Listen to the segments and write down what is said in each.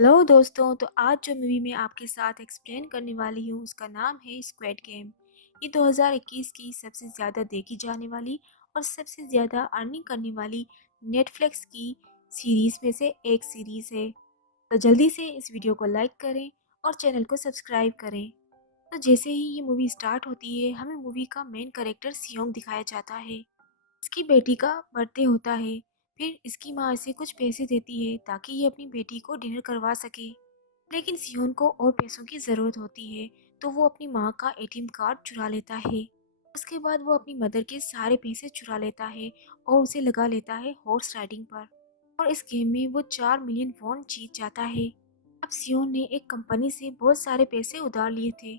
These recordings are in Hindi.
हेलो दोस्तों, तो आज जो मूवी मैं आपके साथ एक्सप्लेन करने वाली हूँ उसका नाम है स्क्विड गेम। ये 2021 की सबसे ज़्यादा देखी जाने वाली और सबसे ज़्यादा अर्निंग करने वाली नेटफ्लिक्स की सीरीज़ में से एक सीरीज़ है। तो जल्दी से इस वीडियो को लाइक करें और चैनल को सब्सक्राइब करें। तो जैसे ही ये मूवी स्टार्ट होती है, हमें मूवी का मेन कैरेक्टर सियोंग दिखाया जाता है। इसकी बेटी का बर्थडे होता है। फिर इसकी माँ इसे कुछ पैसे देती है ताकि ये अपनी बेटी को डिनर करवा सके। लेकिन सियोन को और पैसों की ज़रूरत होती है, तो वो अपनी माँ का एटीएम कार्ड चुरा लेता है। उसके बाद वो अपनी मदर के सारे पैसे चुरा लेता है और उसे लगा लेता है हॉर्स राइडिंग पर। और इस गेम में वो 4 मिलियन वॉन जीत जाता है। अब सियोन ने एक कंपनी से बहुत सारे पैसे उधार लिए थे।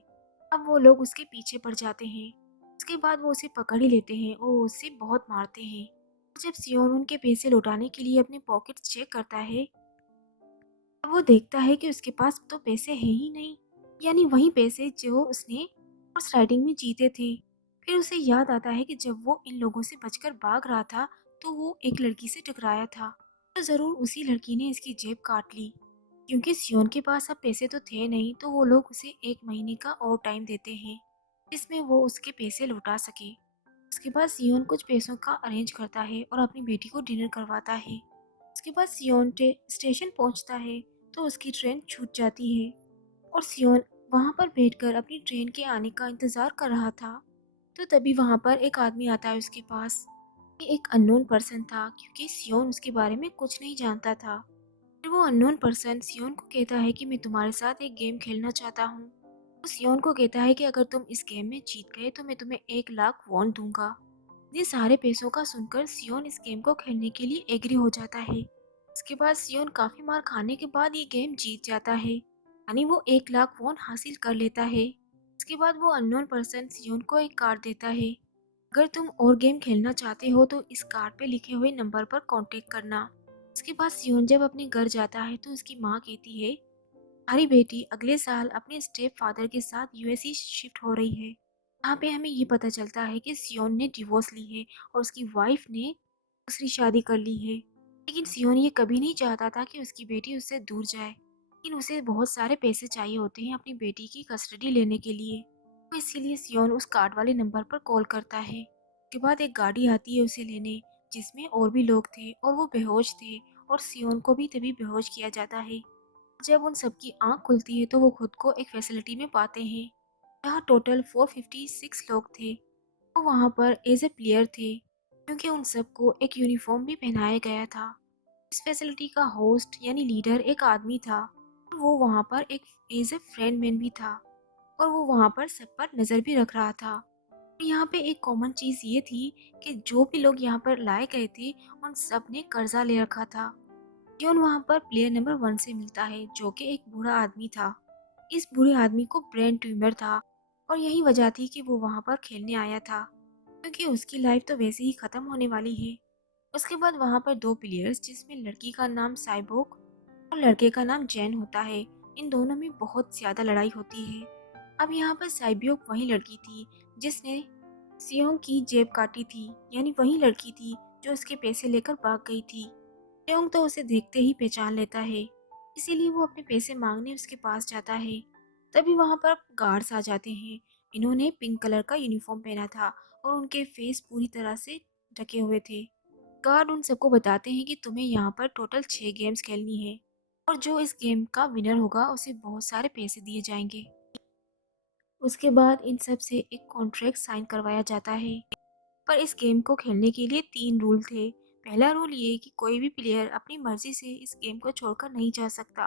अब वो लोग उसके पीछे पड़ जाते हैं। उसके बाद वो उसे पकड़ ही लेते हैं और उसे बहुत मारते हैं। जब सियोन उनके पैसे लौटाने के लिए अपने पॉकेट चेक करता है, तब वो देखता है कि उसके पास तो पैसे हैं ही नहीं, यानी वही पैसे जो उसने हॉर्स राइडिंग में जीते थे। फिर उसे याद आता है कि जब वो इन लोगों से बचकर भाग रहा था, तो वो एक लड़की से टकराया था। तो ज़रूर उसी लड़की ने इसकी जेब काट ली। क्योंकि सियोन के पास अब पैसे तो थे नहीं, तो वो लोग उसे 1 महीने का और टाइम देते हैं जिसमें वो उसके पैसे लौटा सके। उसके बाद सियोन कुछ पैसों का अरेंज करता है और अपनी बेटी को डिनर करवाता है। उसके बाद सियोन स्टेशन पहुंचता है, तो उसकी ट्रेन छूट जाती है और सियोन वहां पर बैठकर अपनी ट्रेन के आने का इंतजार कर रहा था। तो तभी वहां पर एक आदमी आता है उसके पास। ये एक अननोन पर्सन था, क्योंकि सियोन उसके बारे में कुछ नहीं जानता था। फिर वो अननोन पर्सन सियोन को कहता है कि मैं तुम्हारे साथ एक गेम खेलना चाहता हूँ। वो सियोन को कहता है कि अगर तुम इस गेम में जीत गए तो मैं तुम्हें 1 लाख वॉन दूंगा। ये सारे पैसों का सुनकर सियोन इस गेम को खेलने के लिए एग्री हो जाता है। इसके बाद सियोन काफी मार खाने के बाद ये गेम जीत जाता है, यानी वो 1 लाख वॉन हासिल कर लेता है। इसके बाद वो अननोन पर्सन सियोन को एक कार्ड देता है। अगर तुम और गेम खेलना चाहते हो तो इस कार्ड पे लिखे हुए नंबर पर कांटेक्ट करना। इसके बाद सियोन जब अपने घर जाता है, तो उसकी माँ कहती है हमारी बेटी अगले साल अपने स्टेप फादर के साथ यूएसए शिफ्ट हो रही है। यहाँ पे हमें ये पता चलता है कि सियोन ने डिवोर्स ली है और उसकी वाइफ ने दूसरी शादी कर ली है। लेकिन सियोन ये कभी नहीं चाहता था कि उसकी बेटी उससे दूर जाए, लेकिन उसे बहुत सारे पैसे चाहिए होते हैं अपनी बेटी की कस्टडी लेने के लिए। तो इसीलिए सियोन उस कार्ड वाले नंबर पर कॉल करता है। उसके बाद एक गाड़ी आती है उसे लेने, जिसमें और भी लोग थे और वो बेहोश थे, और सियोन को भी तभी बेहोश किया जाता है। जब उन सबकी आंख खुलती है, तो वो खुद को एक फैसिलिटी में पाते हैं जहाँ टोटल 456 लोग थे। वो वहाँ पर एज ए प्लेयर थे, क्योंकि उन सबको एक यूनिफॉर्म भी पहनाया गया था। इस फैसिलिटी का होस्ट यानी लीडर एक आदमी था, और वो वहाँ पर एक एज ए फ्रेंड मैन भी था, और वो वहाँ पर सब पर नज़र भी रख रहा था। और यहाँ पे एक कॉमन चीज़ ये थी कि जो भी लोग यहाँ पर लाए गए थे, उन सब ने कर्जा ले रखा था। जॉन वहाँ पर प्लेयर नंबर 1 से मिलता है, जो कि एक बूढ़ा आदमी था। इस बूढ़े आदमी को ब्रेन ट्यूमर था, और यही वजह थी कि वो वहाँ पर खेलने आया था, क्योंकि उसकी लाइफ तो वैसे ही खत्म होने वाली है। उसके बाद वहाँ पर दो प्लेयर्स, जिसमें लड़की का नाम साइबोक और लड़के का नाम जैन होता है। इन दोनों में बहुत ज्यादा लड़ाई होती है। अब यहाँ पर साइबियोक वही लड़की थी जिसने सियोंग की जेब काटी थी, यानी वही लड़की थी जो उसके पैसे लेकर भाग गई थी। सियोंग तो उसे देखते ही पहचान लेता है, इसीलिए वो अपने पैसे मांगने उसके पास जाता है। तभी वहाँ पर गार्ड्स आ जाते हैं। इन्होंने पिंक कलर का यूनिफॉर्म पहना था और उनके फेस पूरी तरह से ढके हुए थे। गार्ड उन सबको बताते हैं कि तुम्हें यहाँ पर टोटल 6 गेम्स खेलनी है, और जो इस गेम का विनर होगा उसे बहुत सारे पैसे दिए जाएंगे। उसके बाद इन सब से एक कॉन्ट्रैक्ट साइन करवाया जाता है। पर इस गेम को खेलने के लिए 3 रूल थे। पहला रूल ये कि कोई भी प्लेयर अपनी मर्जी से इस गेम को छोड़कर नहीं जा सकता,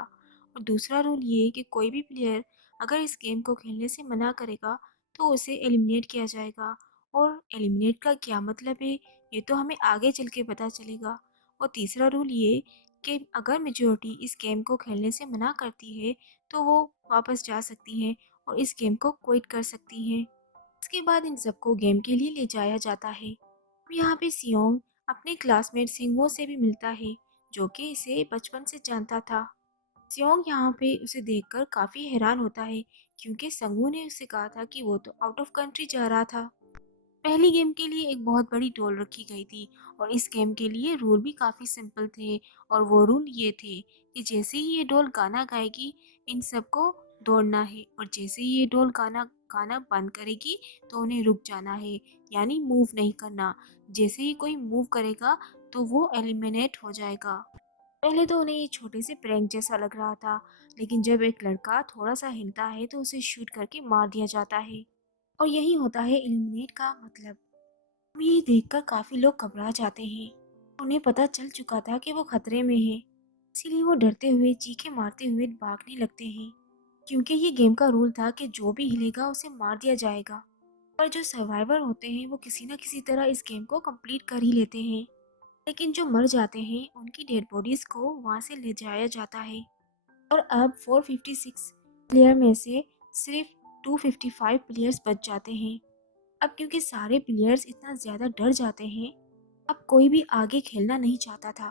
और दूसरा रूल ये कि कोई भी प्लेयर अगर इस गेम को खेलने से मना करेगा तो उसे एलिमिनेट किया जाएगा। और एलिमिनेट का क्या मतलब है, ये तो हमें आगे चल के पता चलेगा। और तीसरा रूल ये कि अगर मेजोरिटी इस गेम को खेलने से मना करती है, तो वो वापस जा सकती हैं और इस गेम को क्विट कर सकती हैं। इसके बाद इन सबको गेम के लिए ले जाया जाता है। अब यहाँ पे सियोंग अपने क्लासमेट सिंगवो से भी मिलता है, जो कि इसे बचपन से जानता था। सियोंग यहाँ पे उसे देखकर काफी हैरान होता है, क्योंकि संगवू ने उससे कहा था कि वो तो आउट ऑफ कंट्री जा रहा था। पहली गेम के लिए एक बहुत बड़ी डॉल रखी गई थी, और इस गेम के लिए रूल भी काफ़ी सिंपल थे। और वो रूल ये थे कि जैसे ही ये डॉल गाना गाएगी इन सबको दौड़ना है, और जैसे ही ये डॉल गाना गाना बंद करेगी तो उन्हें रुक जाना है, यानी मूव नहीं करना। जैसे ही कोई मूव करेगा तो वो एलिमिनेट हो जाएगा। पहले तो उन्हें ये छोटे से प्रैंक जैसा लग रहा था, लेकिन जब एक लड़का थोड़ा सा हिलता है तो उसे शूट करके मार दिया जाता है, और यही होता है एलिमिनेट का मतलब। अब ये देखकर काफी लोग घबरा जाते हैं। उन्हें पता चल चुका था कि वो खतरे में है, इसीलिए वो डरते हुए चीखे मारते हुए भागने लगते हैं, क्योंकि ये गेम का रूल था कि जो भी हिलेगा उसे मार दिया जाएगा। पर जो सर्वाइवर होते हैं वो किसी न किसी तरह इस गेम को कंप्लीट कर ही लेते हैं, लेकिन जो मर जाते हैं उनकी डेड बॉडीज को वहां से ले जाया जाता है। और अब 456 प्लेयर में से सिर्फ 255 प्लेयर्स बच जाते हैं। अब क्योंकि सारे प्लेयर्स इतना ज़्यादा डर जाते हैं, अब कोई भी आगे खेलना नहीं चाहता था।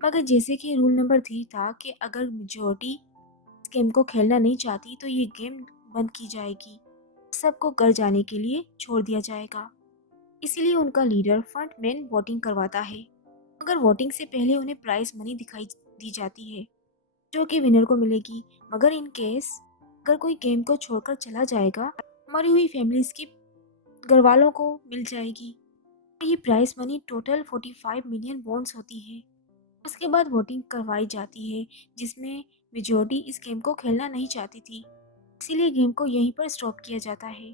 मगर जैसे कि रूल नंबर 3 था कि अगर मेजोरिटी इस गेम को खेलना नहीं चाहती तो ये गेम बंद की जाएगी, सबको घर जाने के लिए छोड़ दिया जाएगा। इसीलिए उनका लीडर फ्रंटमैन वोटिंग करवाता है, मगर वोटिंग से पहले उन्हें प्राइज मनी दिखाई दी जाती है जो कि विनर को मिलेगी। मगर इन केस अगर कोई गेम को छोड़कर चला जाएगा, मरी हुई फैमिलीज की घर वालों को मिल जाएगी। ये prize money total 45 million bonds होती है। उसके बाद वोटिंग करवाई जाती है, जिसमें मेजोरिटी इस गेम को खेलना नहीं चाहती थी, इसीलिए गेम को यहीं पर स्टॉप किया जाता है।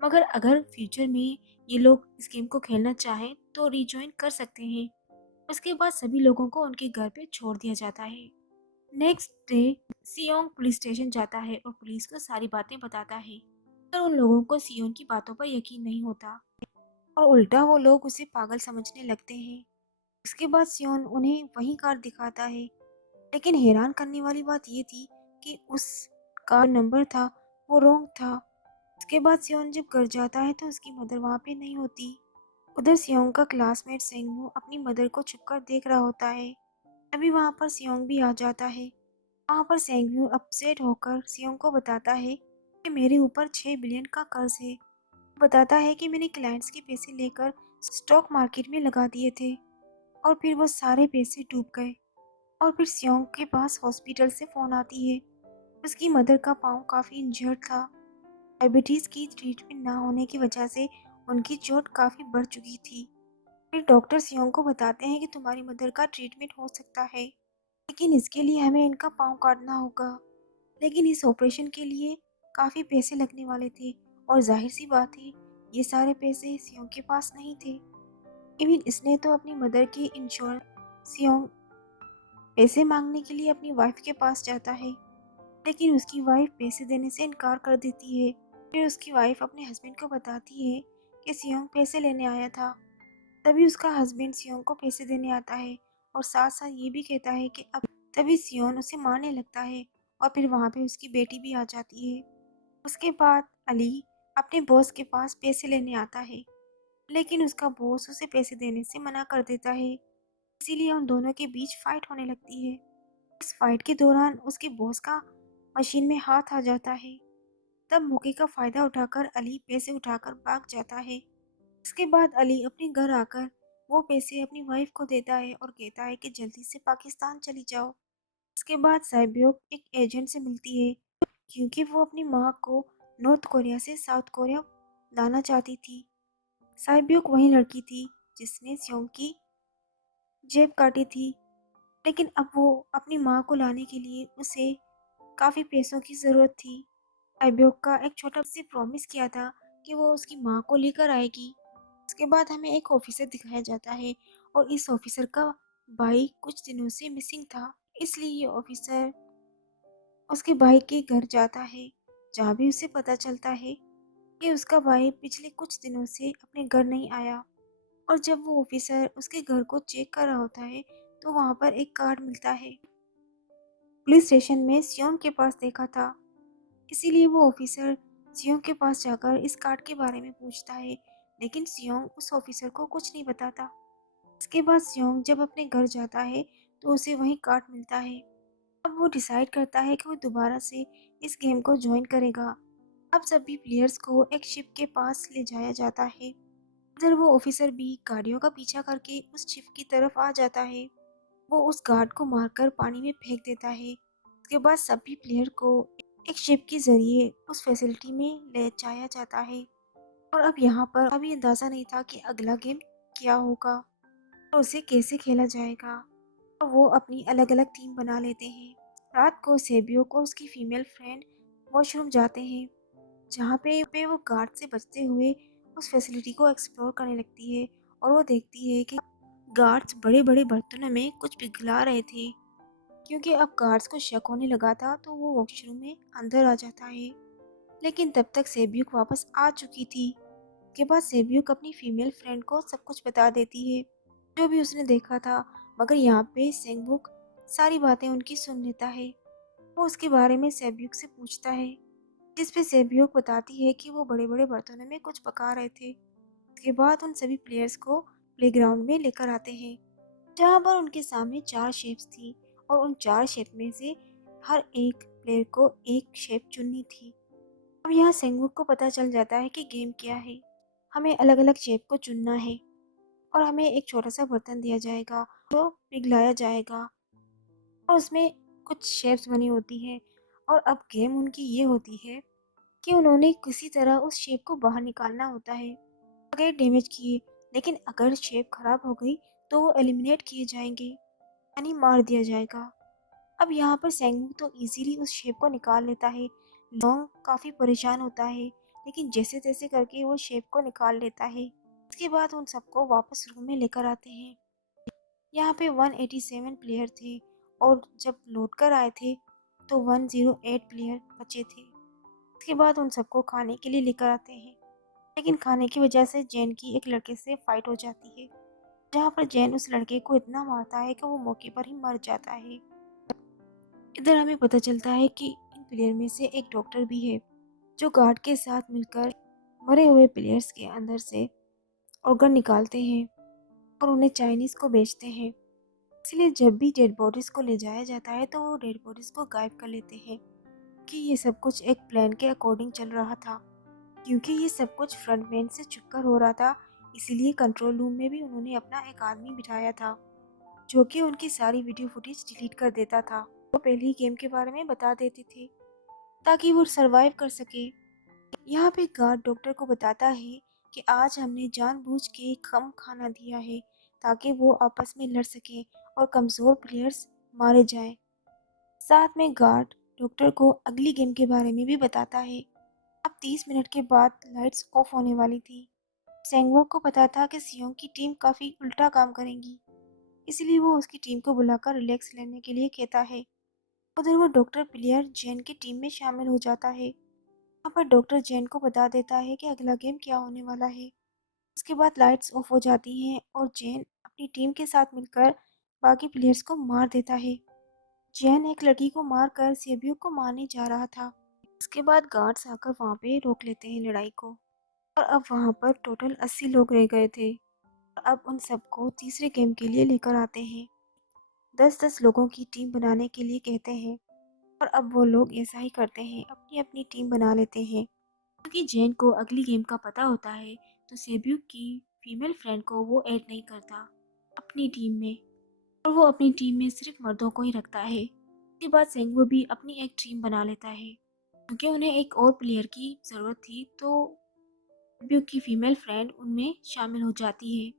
मगर अगर फ्यूचर में ये लोग इस गेम को खेलना चाहें तो रिजॉइन कर सकते हैं। उसके बाद सभी लोगों को उनके घर पे छोड़ दिया जाता है। नेक्स्ट डे सियोंग पुलिस स्टेशन जाता है और पुलिस को सारी बातें बताता है, पर उन लोगों को सियोंग की बातों पर यकीन नहीं होता, और उल्टा वो लोग उसे पागल समझने लगते हैं। इसके बाद सियोन उन्हें वही कार दिखाता है, लेकिन हैरान करने वाली बात ये थी कि उस कार नंबर था वो रॉन्ग था। इसके बाद सियोन जब घर जाता है तो उसकी मदर वहाँ पे नहीं होती। उधर सियोंग का क्लासमेट सेंगवू अपनी मदर को छुपकर देख रहा होता है। अभी वहाँ पर सियोंग भी आ जाता है। वहाँ पर सेंगवू अपसेट होकर सियोंग को बताता है कि मेरे ऊपर 6 बिलियन का कर्ज है। बताता है कि मैंने क्लाइंट्स के पैसे लेकर स्टॉक मार्केट में लगा दिए थे, और फिर वो सारे पैसे डूब गए। और फिर सियोंग के पास हॉस्पिटल से फ़ोन आती है। उसकी मदर का पाँव काफ़ी इंजर्ड था। डायबिटीज़ की ट्रीटमेंट ना होने की वजह से उनकी चोट काफ़ी बढ़ चुकी थी। फिर डॉक्टर सियोंग को बताते हैं कि तुम्हारी मदर का ट्रीटमेंट हो सकता है, लेकिन इसके लिए हमें इनका पाँव काटना होगा। लेकिन इस ऑपरेशन के लिए काफ़ी पैसे लगने वाले थे, और जाहिर सी बात है ये सारे पैसे सियोंग के पास नहीं थे। इवन इसने तो अपनी मदर की इंश्योरेंस सियोंग पैसे मांगने के लिए अपनी वाइफ के पास जाता है, लेकिन उसकी वाइफ पैसे देने से इनकार कर देती है। फिर उसकी वाइफ अपने हस्बैंड को बताती है कि सियोंग पैसे लेने आया था। तभी उसका हस्बैंड सियोंग को पैसे देने आता है, और साथ साथ ये भी कहता है कि अब तभी सियोन उसे मारने लगता है, और फिर वहाँ पे उसकी बेटी भी आ जाती है। उसके बाद अली अपने बॉस के पास पैसे लेने आता है, लेकिन उसका बॉस उसे पैसे देने से मना कर देता है। इसीलिए उन दोनों के बीच फाइट होने लगती है। इस फाइट के दौरान उसके बॉस का मशीन में हाथ आ जाता है। तब मौके का फायदा उठाकर अली पैसे उठाकर भाग जाता है। इसके बाद अली अपने घर आकर वो पैसे अपनी वाइफ को देता है और कहता है कि जल्दी से पाकिस्तान चली जाओ। इसके बाद साइब्योक एक एजेंट से मिलती है, क्योंकि वो अपनी माँ को नॉर्थ कोरिया से साउथ कोरिया लाना चाहती थी। साइब्योक वही लड़की थी जिसने सियोंग की जेब काटी थी, लेकिन अब वो अपनी माँ को लाने के लिए उसे काफ़ी पैसों की ज़रूरत थी। अब्योक का एक छोटा से प्रॉमिस किया था कि वो उसकी माँ को लेकर आएगी। उसके बाद हमें एक ऑफिसर दिखाया जाता है, और इस ऑफिसर का भाई कुछ दिनों से मिसिंग था। इसलिए ये ऑफिसर उसके भाई के घर जाता है, जहाँ भी उसे पता चलता है कि उसका भाई पिछले कुछ दिनों से अपने घर नहीं आया। और जब वो ऑफिसर उसके घर को चेक कर रहा होता है तो वहाँ पर एक कार्ड मिलता है। पुलिस स्टेशन में सियोंग के पास देखा था, इसीलिए वो ऑफिसर सियोंग के पास जाकर इस कार्ड के बारे में पूछता है, लेकिन सियोंग उस ऑफिसर को कुछ नहीं बताता। इसके बाद सियोंग जब अपने घर जाता है तो उसे वही कार्ड मिलता है। अब वो डिसाइड करता है कि वो दोबारा से इस गेम को ज्वाइन करेगा। अब सभी प्लेयर्स को एक शिप के पास ले जाया जाता है। इधर वो ऑफिसर भी गाड़ियों का पीछा करके उस शिप की तरफ आ जाता है। वो उस गार्ड को मारकर पानी में फेंक देता है। उसके बाद सभी प्लेयर को एक शिप के ज़रिए उस फैसिलिटी में ले जाया जाता है और अब यहाँ पर अभी अंदाज़ा नहीं था कि अगला गेम क्या होगा और उसे कैसे खेला जाएगा। और वो अपनी अलग-अलग टीम बना लेते हैं। रात को सेबियो और उसकी फीमेल फ्रेंड वॉशरूम जाते हैं, जहाँ पे वो गार्ड से बचते हुए उस फैसिलिटी को एक्सप्लोर करने लगती है और वो देखती है कि गार्ड्स बड़े-बड़े बर्तनों में कुछ पिघला रहे थे। क्योंकि अब गार्ड्स को शक होने लगा था तो वो वॉशरूम में अंदर आ जाता है। लेकिन तब तक सेबियुक वापस आ चुकी थी। के बाद सेबियुक अपनी फीमेल फ्रेंड को सब कुछ बता देती है, जो भी उसने देखा था। मगर यहाँ पे सेंगवुक सारी बातें उनकी सुन लेता है। वो उसके बारे में सेबियुक से पूछता है, जिस पे सेबियुक बताती है कि वो बड़े-बड़े बर्तनों में कुछ पका रहे थे। उसके बाद उन सभी प्लेयर्स को प्लेग्राउंड में लेकर आते हैं, जहाँ पर उनके सामने 4 शेप्स थी और उन 4 शेप में से हर एक प्लेयर को एक शेप चुननी थी। अब यहाँ सेंगवुक को पता चल जाता है कि गेम क्या है। हमें अलग-अलग शेप को चुनना है और हमें एक छोटा-सा बर्तन दिया जाएगा, जो पिघलाया जाएगा और उसमें कुछ शेप्स बनी होती हैं और अब गेम उनकी ये होती है कि उन्होंने किसी तरह उस शेप को बाहर निकालना होता है, बगैर डैमेज किए। लेकिन अगर शेप खराब हो गई तो वो एलिमिनेट किए जाएंगे, यानी मार दिया जाएगा। अब यहाँ पर सेंगवू तो इजीली उस शेप को निकाल लेता है। लॉन्ग काफ़ी परेशान होता है, लेकिन जैसे तैसे करके वो शेप को निकाल लेता है। इसके बाद उन सबको वापस रूम में लेकर आते हैं। यहाँ पे 187 प्लेयर थे और जब लौट कर आए थे तो 108 प्लेयर बचे थे। इसके बाद उन सबको खाने के लिए लेकर आते हैं, लेकिन खाने की वजह से जैन की एक लड़के से फाइट हो जाती है, जहाँ पर जैन उस लड़के को इतना मारता है कि वो मौके पर ही मर जाता है। इधर हमें पता चलता है कि इन प्लेयर में से एक डॉक्टर भी है, जो गार्ड के साथ मिलकर मरे हुए प्लेयर्स के अंदर से ऑर्गन निकालते हैं और उन्हें चाइनीज़ को बेचते हैं। इसलिए जब भी डेड बॉडीज़ को ले जाया जाता है तो वो डेड बॉडीज़ को गायब कर लेते हैं कि ये सब कुछ एक प्लान के अकॉर्डिंग चल रहा था। क्योंकि ये सब कुछ फ्रंटमैन से छुपकर हो रहा था, इसीलिए कंट्रोल रूम में भी उन्होंने अपना एक आदमी बिठाया था, जो कि उनकी सारी वीडियो फुटेज डिलीट कर देता था। वो पहले ही गेम के बारे में बता देते थे ताकि वो सरवाइव कर सके। यहाँ पे गार्ड डॉक्टर को बताता है कि आज हमने जानबूझ के कम खाना दिया है ताकि वो आपस में लड़ सकें और कमज़ोर प्लेयर्स मारे जाएं। साथ में गार्ड डॉक्टर को अगली गेम के बारे में भी बताता है। अब 30 मिनट के बाद लाइट्स ऑफ होने वाली थी। सेंगवोक को पता था कि सियोंग की टीम काफ़ी उल्टा काम करेगी, इसलिए वो उसकी टीम को बुलाकर रिलैक्स लेने के लिए कहता है। उधर वो डॉक्टर प्लेयर जैन की टीम में शामिल हो जाता है। यहाँ पर डॉक्टर जैन को बता देता है कि अगला गेम क्या होने वाला है। उसके बाद लाइट्स ऑफ हो जाती हैं और जैन अपनी टीम के साथ मिलकर बाकी प्लेयर्स को मार देता है। जैन एक लड़की को मारकर सेबियो को मारने जा रहा था। उसके बाद गार्ड्स आकर वहाँ पे रोक लेते हैं लड़ाई को और अब वहाँ पर टोटल 80 लोग रह गए थे। अब उन सबको तीसरे गेम के लिए लेकर आते हैं। 10-10 लोगों की टीम बनाने के लिए कहते हैं और अब वो लोग ऐसा ही करते हैं, अपनी अपनी टीम बना लेते हैं। क्योंकि जैन को अगली गेम का पता होता है तो सेब्यूक की फीमेल फ्रेंड को वो ऐड नहीं करता अपनी टीम में और वो अपनी टीम में सिर्फ मर्दों को ही रखता है। उसके बाद सेंगवो भी अपनी एक टीम बना लेता है, क्योंकि उन्हें एक और प्लेयर की ज़रूरत थी तो सेब्यूक की फीमेल फ्रेंड उनमें शामिल हो जाती है।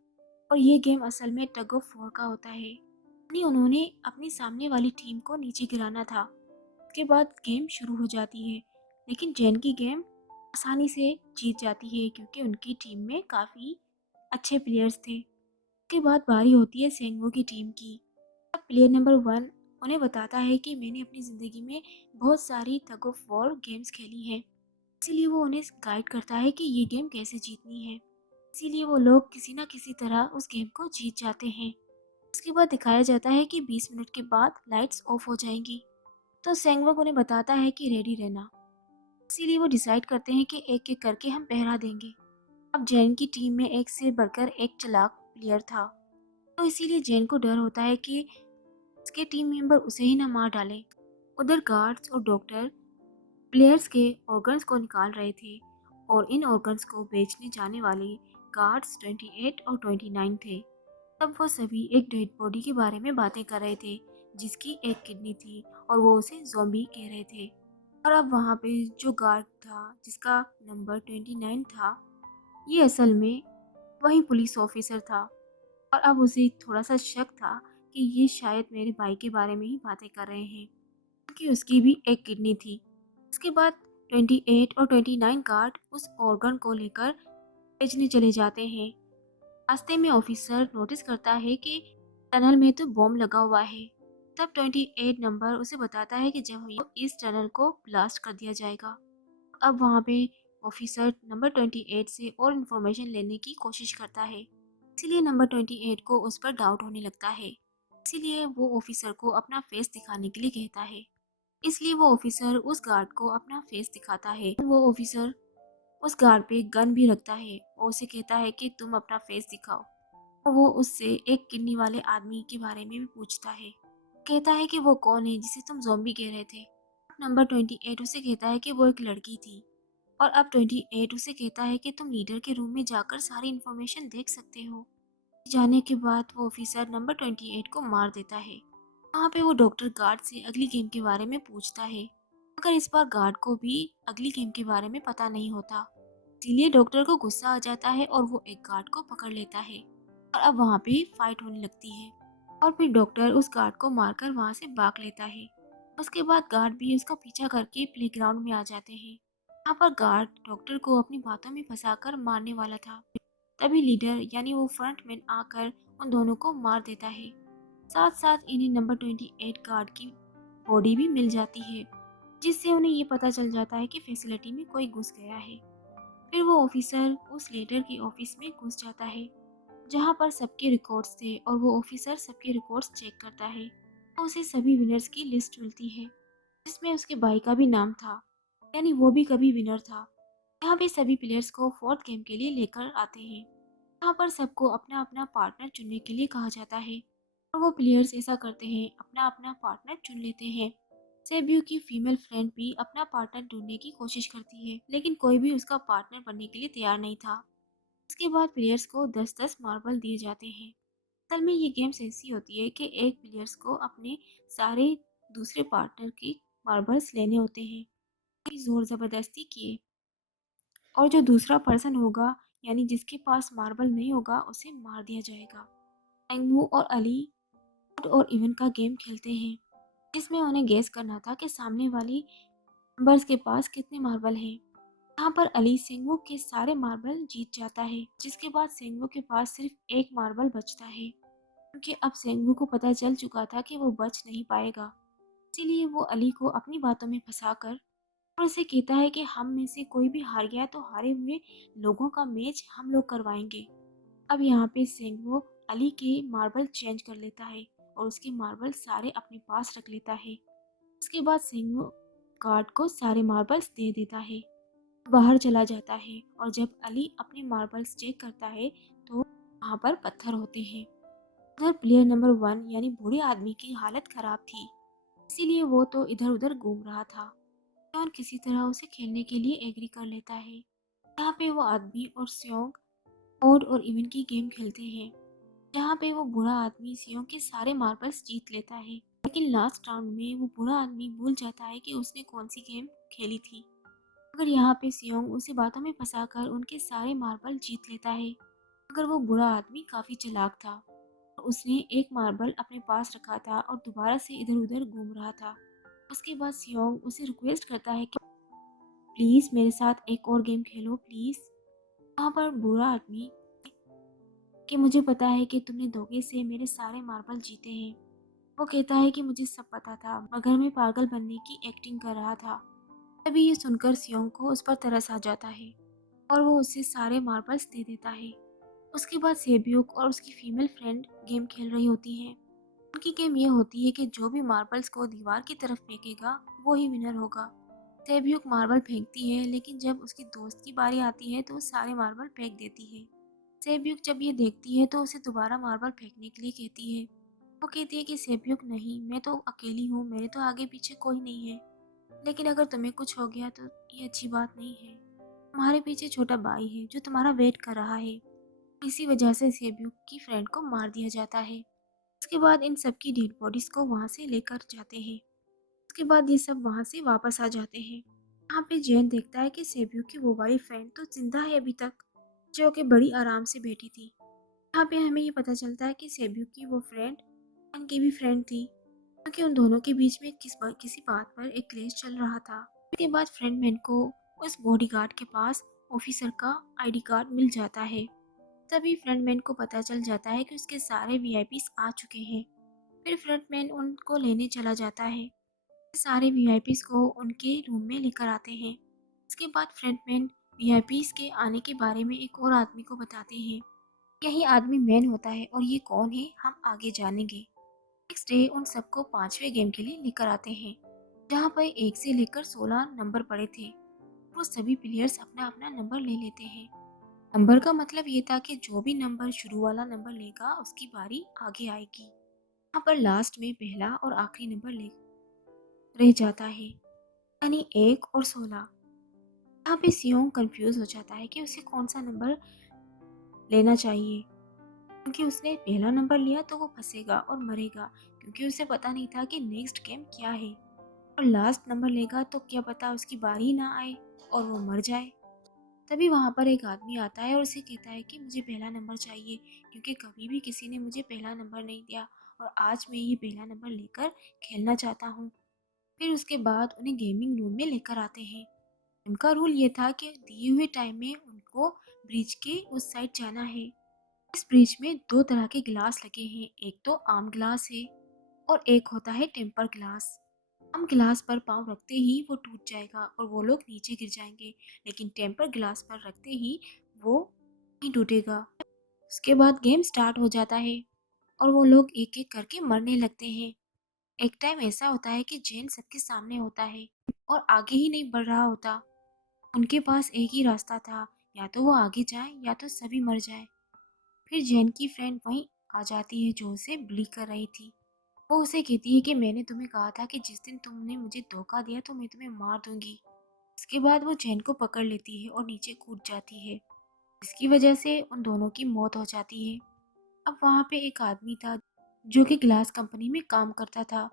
और ये गेम असल में टग ऑफ वॉर का होता है, यानी उन्होंने अपनी सामने वाली टीम को नीचे गिराना था। उसके बाद गेम शुरू हो जाती है, लेकिन जैन की गेम आसानी से जीत जाती है क्योंकि उनकी टीम में काफ़ी अच्छे प्लेयर्स थे। उसके बाद बारी होती है सेंगवो की टीम की। अब प्लेयर नंबर 1 उन्हें बताता है कि मैंने अपनी ज़िंदगी में बहुत सारी टग ऑफ वॉर गेम्स खेली हैं, इसीलिए वो उन्हें गाइड करता है कि ये गेम कैसे जीतनी है। इसीलिए वो लोग किसी ना किसी तरह उस गेम को जीत जाते हैं। उसके बाद दिखाया जाता है कि 20 मिनट के बाद लाइट्स ऑफ हो जाएंगी, तो सेंगवक उन्हें बताता है कि रेडी रहना। इसीलिए वो डिसाइड करते हैं कि एक एक करके हम पहरा देंगे। अब जैन की टीम में एक से बढ़कर एक चालाक प्लेयर था, तो इसीलिए जैन को डर होता है कि उसके टीम मेंबर उसे ही ना मार डालें। उधर गार्ड्स और डॉक्टर प्लेयर्स के ऑर्गन्स को निकाल रहे थे और इन ऑर्गन्स को बेचने जाने वाले गार्ड्स 28 और 29 थे। तब वो सभी एक डेड बॉडी के बारे में बातें कर रहे थे जिसकी एक किडनी थी और वो उसे ज़ॉम्बी कह रहे थे। और अब वहाँ पे जो गार्ड था जिसका नंबर 29 था, ये असल में वही पुलिस ऑफिसर था। और अब उसे थोड़ा सा शक था कि ये शायद मेरे भाई के बारे में ही बातें कर रहे हैं, क्योंकि उसकी भी एक किडनी थी। उसके बाद 28 और 29 गार्ड उस ऑर्गन को लेकर बेचने चले जाते हैं। रास्ते में ऑफिसर नोटिस करता है कि टनल में तो बॉम्ब लगा हुआ है। तब 28 नंबर उसे बताता है कि जब इस टनल को ब्लास्ट कर दिया जाएगा। अब वहाँ पे ऑफिसर नंबर 28 से और इन्फॉर्मेशन लेने की कोशिश करता है। इसीलिए नंबर 28 को उस पर डाउट होने लगता है। इसीलिए वो ऑफिसर को अपना फेस दिखाने के लिए कहता है। इसलिए वो ऑफिसर उस गार्ड को अपना फेस दिखाता है। वो ऑफिसर उस गार्ड पे गन भी रखता है और उसे कहता है कि तुम अपना फेस दिखाओ। और वो उससे एक किडनी वाले आदमी के बारे में भी पूछता है। कहता है कि वो कौन है जिसे तुम ज़ॉम्बी कह रहे थे। नंबर 28 उसे कहता है कि वो एक लड़की थी। और अब 28 उसे कहता है कि तुम लीडर के रूम में जाकर सारी इन्फॉर्मेशन देख सकते हो। जाने के बाद वो ऑफिसर नंबर 28 को मार देता है। वहाँ पे वो डॉक्टर गार्ड से अगली गेम के बारे में पूछता है, मगर इस बार गार्ड को भी अगली गेम के बारे में पता नहीं होता। इसीलिए डॉक्टर को गुस्सा आ जाता है और वो एक गार्ड को पकड़ लेता है। और अब वहाँ पे फाइट होने लगती है और फिर डॉक्टर उस गार्ड को मारकर वहाँ से भाग लेता है। उसके बाद गार्ड भी उसका पीछा करके प्लेग्राउंड में आ जाते हैं। यहाँ पर गार्ड डॉक्टर को अपनी बातों में फंसाकर मारने वाला था। तभी लीडर यानी वो फ्रंटमैन आकर उन दोनों को मार देता है। साथ साथ इन्हें नंबर 28 गार्ड की बॉडी भी मिल जाती है, जिससे उन्हें ये पता चल जाता है कि फैसिलिटी में कोई घुस गया है। फिर वो ऑफिसर उस लीडर के ऑफिस में घुस जाता है, जहाँ पर सबके रिकॉर्ड्स थे और वो ऑफिसर सबके रिकॉर्ड्स चेक करता है। तो उसे सभी विनर्स की लिस्ट मिलती है, जिसमें उसके भाई का भी नाम था, यानी वो भी कभी विनर था। यहाँ पे सभी प्लेयर्स को फोर्थ गेम के लिए लेकर आते हैं। यहाँ पर सबको अपना अपना पार्टनर चुनने के लिए कहा जाता है और वो प्लेयर्स ऐसा करते हैं, अपना अपना पार्टनर चुन लेते हैं। सेब्यू की फीमेल फ्रेंड भी अपना पार्टनर ढूंढने की कोशिश करती है, लेकिन कोई भी उसका पार्टनर बनने के लिए तैयार नहीं था। इसके बाद प्लेयर्स को 10-10 मार्बल दिए जाते हैं। असल में ये गेम्स ऐसी होती है कि एक प्लेयर्स को अपने सारे दूसरे पार्टनर की मार्बल्स लेने होते हैं, जोर जबरदस्ती किए। और जो दूसरा पर्सन होगा, यानी जिसके पास मार्बल नहीं होगा, उसे मार दिया जाएगा। एंगमू और अली odd और इवन का गेम खेलते हैं, जिसमें उन्हें गेस करना था कि सामने वाली मेंबर्स के पास कितने मार्बल हैं। यहाँ पर अली सेंगवू के सारे मार्बल जीत जाता है, जिसके बाद सेंगवू के पास सिर्फ एक मार्बल बचता है, क्योंकि अब सेंगवू को पता चल चुका था कि वो बच नहीं पाएगा। इसीलिए वो अली को अपनी बातों में फंसाकर और उसे कहता है कि हम में से कोई भी हार गया तो हारे हुए लोगों का मैच हम लोग करवाएंगे। अब यहाँ पे सेंगवो अली के मार्बल चेंज कर लेता है और उसके मार्बल सारे अपने पास रख लेता है। उसके बाद सेंगवो गार्ड को सारे मार्बल्स दे देता है, बाहर चला जाता है। और जब अली अपने मार्बल्स चेक करता है तो वहाँ पर पत्थर होते हैं। उधर प्लेयर नंबर 1 यानी बूढ़े आदमी की हालत खराब थी, इसीलिए वो तो इधर उधर घूम रहा था। और किसी तरह उसे खेलने के लिए एग्री कर लेता है। यहाँ पे वो आदमी और सियोंग ओड और इवन की गेम खेलते हैं, जहाँ पे वो बुरा आदमी सियोंग के सारे मार्बल्स जीत लेता है। लेकिन लास्ट राउंड में वो बुरा आदमी भूल जाता है कि उसने कौन सी गेम खेली थी। मगर यहाँ पे सियोंग उसे बातों में फंसाकर उनके सारे मार्बल जीत लेता है। मगर वो बुरा आदमी काफी चालाक था और उसने एक मार्बल अपने पास रखा था और दोबारा से इधर उधर घूम रहा था। उसके बाद सियोंग उसे रिक्वेस्ट करता है कि प्लीज मेरे साथ एक और गेम खेलो प्लीज। वहाँ पर बुरा आदमी कि मुझे पता है कि तुमने धोखे से मेरे सारे मार्बल जीते हैं। वो कहता है कि मुझे सब पता था, मगर मैं पागल बनने की एक्टिंग कर रहा था। तभी ये सुनकर सियोंग को उस पर तरस आ जाता है और वो उसे सारे मार्बल्स दे देता है। उसके बाद सेब्यूक और उसकी फीमेल फ्रेंड गेम खेल रही होती हैं। उनकी गेम ये होती है कि जो भी मार्बल्स को दीवार की तरफ फेंकेगा वो ही विनर होगा। सेब्यूक मार्बल फेंकती है, लेकिन जब उसकी दोस्त की बारी आती है तो वो सारे मार्बल फेंक देती है। सेब्यूक जब ये देखती है तो उसे दोबारा मार्बल फेंकने के लिए कहती है। वो कहती है कि सेब्यूक नहीं, मैं तो अकेली हूँ, मेरे तो आगे पीछे कोई नहीं है। लेकिन अगर तुम्हें कुछ हो गया तो ये अच्छी बात नहीं है। तुम्हारे पीछे छोटा भाई है जो तुम्हारा वेट कर रहा है। इसी वजह से सेब्यूक की फ्रेंड को मार दिया जाता है। उसके बाद इन सब की डेड बॉडीज को वहाँ से लेकर जाते हैं। उसके बाद ये सब वहाँ से वापस आ जाते हैं। यहाँ पे जैन देखता है कि सेब्यूक की वो वाली फ्रेंड तो जिंदा है अभी तक, जो कि बड़ी आराम से बैठी थी। यहाँ पे हमें ये पता चलता है कि सेब्यूक की वो फ्रेंड उनकी भी फ्रेंड थी, क्योंकि उन दोनों के बीच में किसी बात पर एक क्लेश चल रहा था। उसके बाद फ्रेंडमैन को उस बॉडीगार्ड के पास ऑफिसर का आईडी कार्ड मिल जाता है। तभी फ्रंटमैन को पता चल जाता है कि उसके सारे वीआईपीस आ चुके हैं। फिर फ्रंटमैन उनको लेने चला जाता है। सारे वीआईपीस को उनके रूम में लेकर आते हैं। इसके बाद फ्रंटमैन वीआईपीस के आने के बारे में एक और आदमी को बताते हैं। यही आदमी मैन होता है और ये कौन है हम आगे जानेंगे। नेक्स्ट डे उन सबको 5वें गेम के लिए लेकर आते हैं, जहाँ पर 1 से लेकर 16 नंबर पड़े थे। वो सभी प्लेयर्स अपना अपना नंबर ले लेते हैं। नंबर का मतलब ये था कि जो भी नंबर शुरू वाला नंबर लेगा उसकी बारी आगे आएगी। यहाँ पर लास्ट में पहला और आखिरी नंबर ले रह जाता है, यानी 1 और 16। यहाँ पे सियोंग कंफ्यूज हो जाता है कि उसे कौन सा नंबर लेना चाहिए, क्योंकि उसने पहला नंबर लिया तो वो फंसेगा और मरेगा, क्योंकि उसे पता नहीं था कि नेक्स्ट गेम क्या है। और लास्ट नंबर लेगा तो क्या पता उसकी बारी ही ना आए और वो मर जाए। तभी वहाँ पर एक आदमी आता है और उसे कहता है कि मुझे पहला नंबर चाहिए, क्योंकि कभी भी किसी ने मुझे पहला नंबर नहीं दिया और आज मैं ये पहला नंबर लेकर खेलना चाहता हूँ। फिर उसके बाद उन्हें गेमिंग रूम में लेकर आते हैं। उनका रूल ये था कि दिए हुए टाइम में उनको ब्रिज के उस साइड जाना है। इस ब्रिज में 2 तरह के गिलास लगे हैं, एक तो आम ग्लास है और एक होता है टेम्पर ग्लास। आम गिलास पर पाँव रखते ही वो टूट जाएगा और वो लोग नीचे गिर जाएंगे, लेकिन टेम्पर ग्लास पर रखते ही वो नहीं टूटेगा। उसके बाद गेम स्टार्ट हो जाता है और वो लोग एक एक करके मरने लगते हैं। एक टाइम ऐसा होता है कि जैन सबके सामने होता है और आगे ही नहीं बढ़ रहा होता। उनके पास एक ही रास्ता था, या तो वो आगे जाए या तो सभी मर जाए। फिर जैन की फ्रेंड वहीं आ जाती है जो उसे बुली कर रही थी। वो उसे कहती है कि मैंने तुम्हें कहा था कि जिस दिन तुमने मुझे धोखा दिया तो मैं तुम्हें मार दूंगी। इसके बाद वो जैन को पकड़ लेती है और नीचे कूद जाती है, जिसकी वजह से उन दोनों की मौत हो जाती है। अब वहाँ पे एक आदमी था जो कि ग्लास कंपनी में काम करता था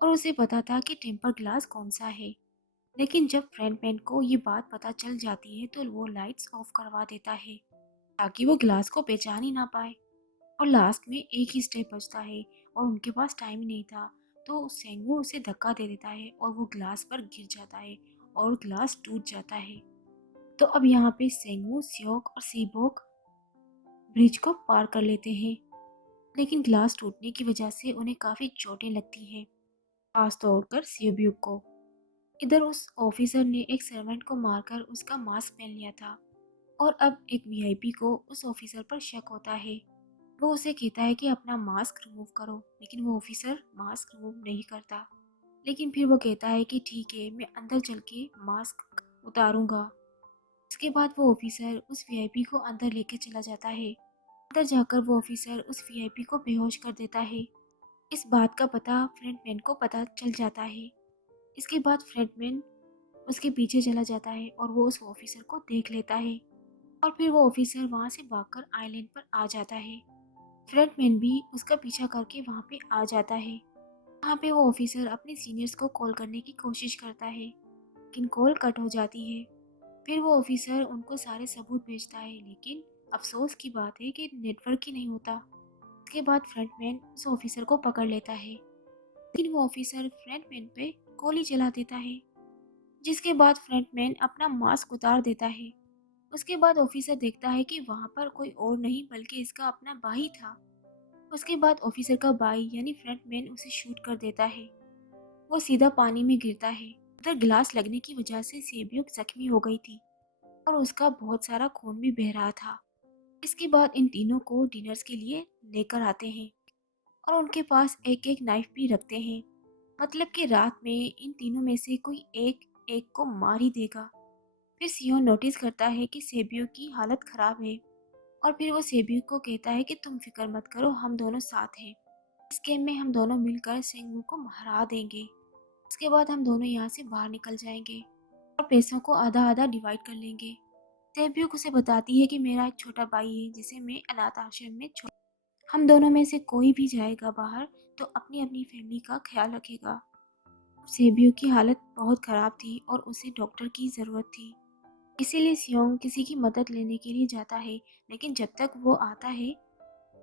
और उसे पता था कि टेम्पर ग्लास कौन सा है। लेकिन जब फ्रंटमैन को ये बात पता चल जाती है तो वो लाइट्स ऑफ करवा देता है, ताकि वो ग्लास को पहचान ही ना पाए। और लास्ट में एक ही स्टेप बचता है और उनके पास टाइम ही नहीं था, तो सेंगू उसे धक्का दे देता है और वो ग्लास पर गिर जाता है और ग्लास टूट जाता है। तो अब यहाँ पे सेंगू, सियोक और सीबोक ब्रिज को पार कर लेते हैं, लेकिन ग्लास टूटने की वजह से उन्हें काफ़ी चोटें लगती हैं, खासतौर पर सियोब्यूक को। इधर उस ऑफिसर ने एक सर्वेंट को मारकर उसका मास्क पहन लिया था और अब एक वीआईपी को उस ऑफिसर पर शक होता है। वो उसे कहता है कि अपना मास्क रिमूव करो, लेकिन वो ऑफिसर मास्क रिमूव नहीं करता। लेकिन फिर वो कहता है कि ठीक है, मैं अंदर चल के मास्क उतारूंगा। उसके बाद वो ऑफिसर उस वीआईपी को अंदर लेके चला जाता है। अंदर जाकर वो ऑफिसर उस वीआईपी को बेहोश कर देता है। इस बात का पता फ्रंटमैन को पता चल जाता है। इसके बाद फ्रंटमैन उसके पीछे चला जाता है और वो उस ऑफिसर को देख लेता है और फिर वो ऑफिसर वहाँ से भागकर आइलैंड पर आ जाता है। फ्रंटमैन भी उसका पीछा करके वहाँ पे आ जाता है। वहाँ पे वो ऑफिसर अपने सीनियर्स को कॉल करने की कोशिश करता है, लेकिन कॉल कट हो जाती है। फिर वो ऑफिसर उनको सारे सबूत भेजता है, लेकिन अफसोस की बात है कि नेटवर्क ही नहीं होता। उसके बाद फ्रंटमैन उस ऑफिसर को पकड़ लेता है, लेकिन वो ऑफिसर फ्रंटमैन पे गोली चला देता है, जिसके बाद फ्रंटमैन अपना मास्क उतार देता है। उसके बाद ऑफिसर देखता है कि वहाँ पर कोई और नहीं बल्कि इसका अपना भाई था। उसके बाद ऑफिसर का भाई यानी फ्रंटमैन उसे शूट कर देता है। वो सीधा पानी में गिरता है। उधर गिलास लगने की वजह से सेबियोक जख्मी हो गई थी और उसका बहुत सारा खून भी बह रहा था। इसके बाद इन तीनों को डिनर्स के लिए लेकर आते हैं और उनके पास एक एक नाइफ भी रखते हैं, मतलब कि रात में इन तीनों में से कोई एक एक को मार ही देगा। फिर सियो नोटिस करता है कि सेबियो की हालत खराब है और फिर वो सेबियो को कहता है कि तुम फिक्र मत करो, हम दोनों साथ हैं। इस गेम में हम दोनों मिलकर सेंगू को हरा देंगे। उसके बाद हम दोनों यहाँ से बाहर निकल जाएंगे और पैसों को आधा आधा डिवाइड कर लेंगे। सेब्यूक उसे बताती है कि मेरा एक छोटा भाई है जिसे मैं अनाथ आश्रम में छोड़, हम दोनों में से कोई भी जाएगा बाहर तो अपनी अपनी फैमिली का ख्याल रखेगा। सेब्यूक की हालत बहुत खराब थी और उसे डॉक्टर की ज़रूरत थी। इसीलिए सियोंग किसी की मदद लेने के लिए जाता है, लेकिन जब तक वो आता है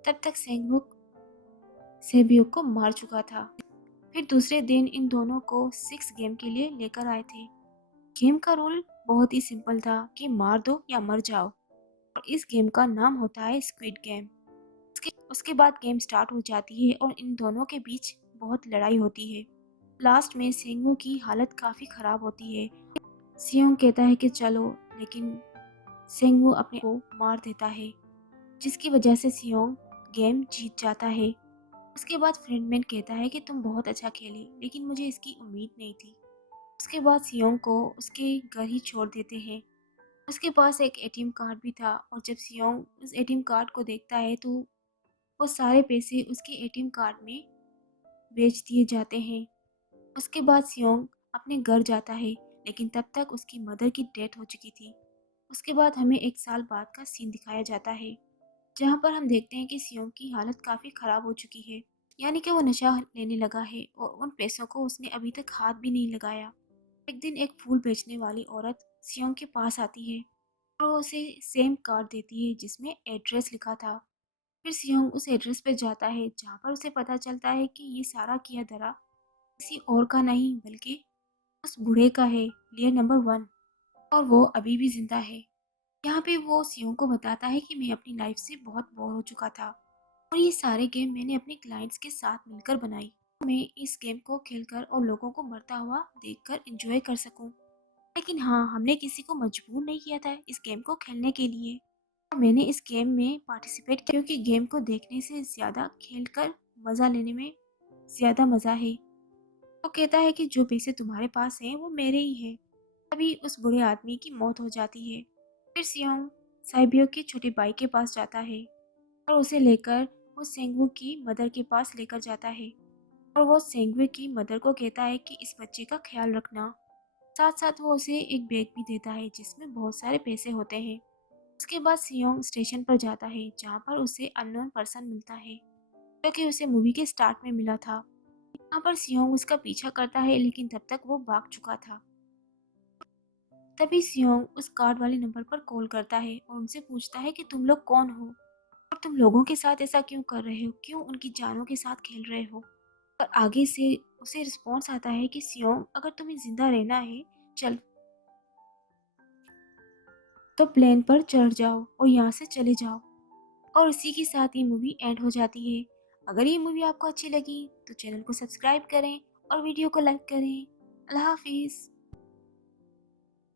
तब तक सेंगवुक सेब्यूक को मार चुका था। फिर दूसरे दिन इन दोनों को 6 गेम के लिए लेकर आए थे। गेम का रूल बहुत ही सिंपल था कि मार दो या मर जाओ, और इस गेम का नाम होता है स्क्विड गेम। उसके बाद गेम स्टार्ट हो जाती है और इन दोनों के बीच बहुत लड़ाई होती है। लास्ट में सेंगवू की हालत काफ़ी ख़राब होती है। सियोंग कहता है कि चलो, लेकिन सेंगवू अपने को मार देता है, जिसकी वजह से सियोंग गेम जीत जाता है। उसके बाद फ्रेंडमैन कहता है कि तुम बहुत अच्छा खेले, लेकिन मुझे इसकी उम्मीद नहीं थी। उसके बाद सियोंग को उसके घर ही छोड़ देते हैं। उसके पास एक एटीएम कार्ड भी था, और जब सियोंग उस एटीएम कार्ड को देखता है तो वो सारे पैसे उसके एटीएम कार्ड में बेच दिए जाते हैं। उसके बाद सियोंग अपने घर जाता है, लेकिन तब तक उसकी मदर की डेथ हो चुकी थी। उसके बाद हमें 1 साल बाद का सीन दिखाया जाता है, जहाँ पर हम देखते हैं कि सियोंग की हालत काफ़ी ख़राब हो चुकी है। यानी कि वो नशा लेने लगा है और उन पैसों को उसने अभी तक हाथ भी नहीं लगाया। एक दिन एक फूल बेचने वाली औरत सियोंग के पास आती है और वो उसे सेम कार्ड देती है जिसमें एड्रेस लिखा था। फिर सियोंग उस एड्रेस पे जाता है, जहाँ पर उसे पता चलता है कि ये सारा किया धरा किसी और का नहीं बल्कि उस बूढ़े का है, लेयर नंबर 1, और वो अभी भी जिंदा है। यहाँ पे वो सियोंग को बताता है कि मैं अपनी लाइफ से बहुत बोर हो चुका था और ये सारे गेम मैंने अपने क्लाइंट्स के साथ मिलकर बनाई। मैं इस गेम को खेलकर और लोगों को मरता हुआ देखकर एंजॉय कर सकूं। लेकिन हाँ, हमने किसी को मजबूर नहीं किया था इस गेम को खेलने के लिए। और मैंने इस गेम में पार्टिसिपेट किया क्योंकि गेम को देखने से ज़्यादा खेलकर मज़ा लेने में ज़्यादा मज़ा है। वो कहता है कि जो पैसे तुम्हारे पास हैं वो मेरे ही हैं। तभी उस बूढ़े आदमी की मौत हो जाती है। फिर सियोंग साइबियो के छोटे भाई के पास जाता है और उसे लेकर वो सेंगवू की मदर के पास लेकर जाता है, और वो सेंगवू की मदर को कहता है कि इस बच्चे का ख्याल रखना। साथ साथ वो उसे एक बैग भी देता है जिसमें बहुत सारे पैसे होते हैं। उसके बाद सियोंग स्टेशन पर जाता है, जहाँ पर उसे अननोन पर्सन मिलता है जो कि उसे मूवी के स्टार्ट में मिला था। यहाँ पर सियोंग उसका पीछा करता है, लेकिन तब तक वो भाग चुका था। तभी सियोंग उस कार्ड वाले नंबर पर कॉल करता है और उनसे पूछता है कि तुम लोग कौन हो और तुम लोगों के साथ ऐसा क्यों कर रहे हो, क्यों उनकी जानों के साथ खेल रहे हो। और आगे से उसे रिस्पॉन्स आता है कि सियोंग, अगर तुम्हें जिंदा रहना है चल तो प्लेन पर चढ़ जाओ और यहाँ से चले जाओ। और उसी के साथ ये मूवी एंड हो जाती है। अगर ये मूवी आपको अच्छी लगी तो चैनल को सब्सक्राइब करें और वीडियो को लाइक करें। अल्लाह हाफिज़।